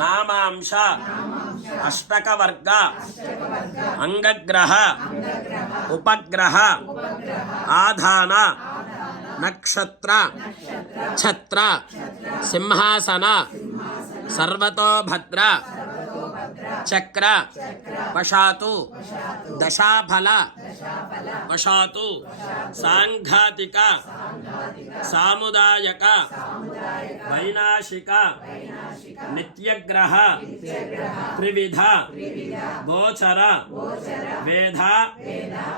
నామాంశ అష్టకవర్గ అంగగ్రహ ఉపగ్రహ ఆధాన నక్షత్ర ఛత్ర సింహాసన సర్వతోభద్ర చక్ర వశాతు దశాఫల వశాతు సాంఘాతిక సాముదాయక వైనాశిక నిత్యగ్రహ త్రివిధ గోచర వేద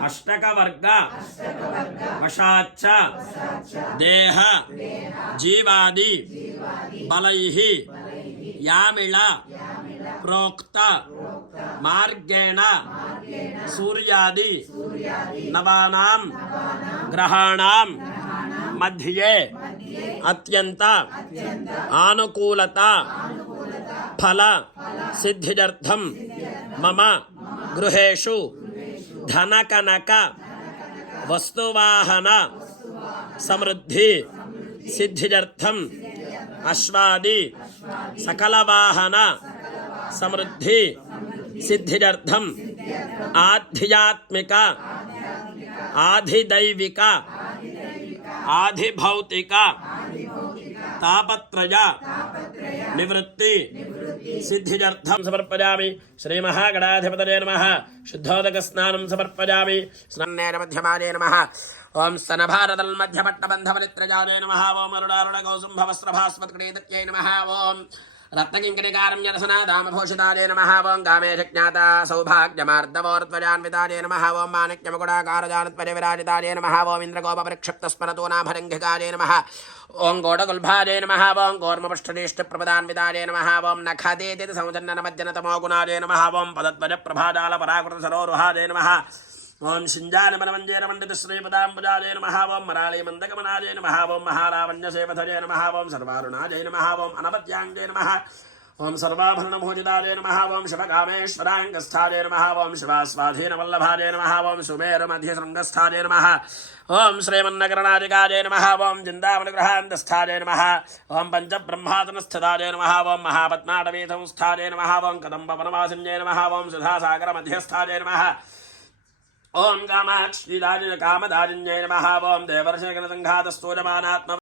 అష్టకవర్గ వశాచ్చ దేహ జీవాది బలైః యామిళ ప్రోక్త మార్గేణ సూర్యాది నవానాం గ్రహాణాం మధ్యే అత్యంత ఆనుకూలత ఫల సిద్ధ్యర్థం మమ గృహేషు ధనకనక వస్తువాహన సమృద్ధి సిద్ధ్యర్థం అశ్వాది సకలవాహన సమృద్ధి సిద్ధ్యర్థం ఆధ్యాత్మిక ఆధిదైవిక ఆధిభౌతిక తాపత్రయ నివృత్తి సిద్ధ్యర్థం సమర్పయామి. శ్రీ మహాగణాధిపతయే నమః. శుద్ధోదక స్నానం సమర్పయామి. స్నానేన మధ్యమానే నమః. ఓం స్తనభారతల్మధ్యపట్టబంధవలిత్రజానే నమః. ఓం అరుణారుణకౌసుంభవస్త్రభాస్మత్కృతై నమః. ఓం రత్నకింకణికారంజనసనాదామభూషితాయ నమః. ఓం కామేశజ్ఞాత సౌభాగ్యమార్దవోర్ధ్వజాన్వితాయ నమః. ఓం మాణిక్యమకుడాకారజానత్పరివిరాజితాయ నమః. ఓం ఇంద్రగోపరిక్షిప్తస్మరతోనాభరంఘికాయ నమః. ఓం గోడగుల్భాజే నమః. ఓం గోర్మపుష్ఠదీష్టప్రపదాన్వితాయ నమః. ఓం నఖదేతి సంజన్ననమజ్జనతమో గుణాజే నమః. ఓం పదద్వజ ప్రభాజాల పరాకృత సరోరుహాజే నమః. ఓం శింజానమనమంజేన మండిత శ్రీపదాంబుజాజే నమః. ఓం మరాళీ మందకమనాజే నమః. ఓం మహారావణ్యసేవధజే నమః. ఓం సర్వారుణాజే నమః. ఓం అనపత్యాంజే నమః. ఓం సర్వాభరణభూజితాజే నమః. ఓం శివకామేశ్వరాంగస్థాజే నమః. ఓం శివాస్వాధీనవల్లభాజే నమః. ఓం సుమేరుమధ్యశృంగస్థాజే నమః. ఓం శ్రీమన్నకరణాధికాజే నమః. ఓం జిందామణిగృహాంతస్థాజే నమః. ఓం పంచబ్రహ్మాతనస్థితాజే నమః. ఓం మహాపద్మాటవీతంస్థాజే నమః. ఓం కదంబవనవాసిన్యే నమః. ఓం సుధాసాగరమధ్యస్థాజే నమః. ఓం కామాక్షీదాజిన కామదాజిన్యై నమః. ఓం దేవర్షేకరసంఘాతస్థూయమానాత్మ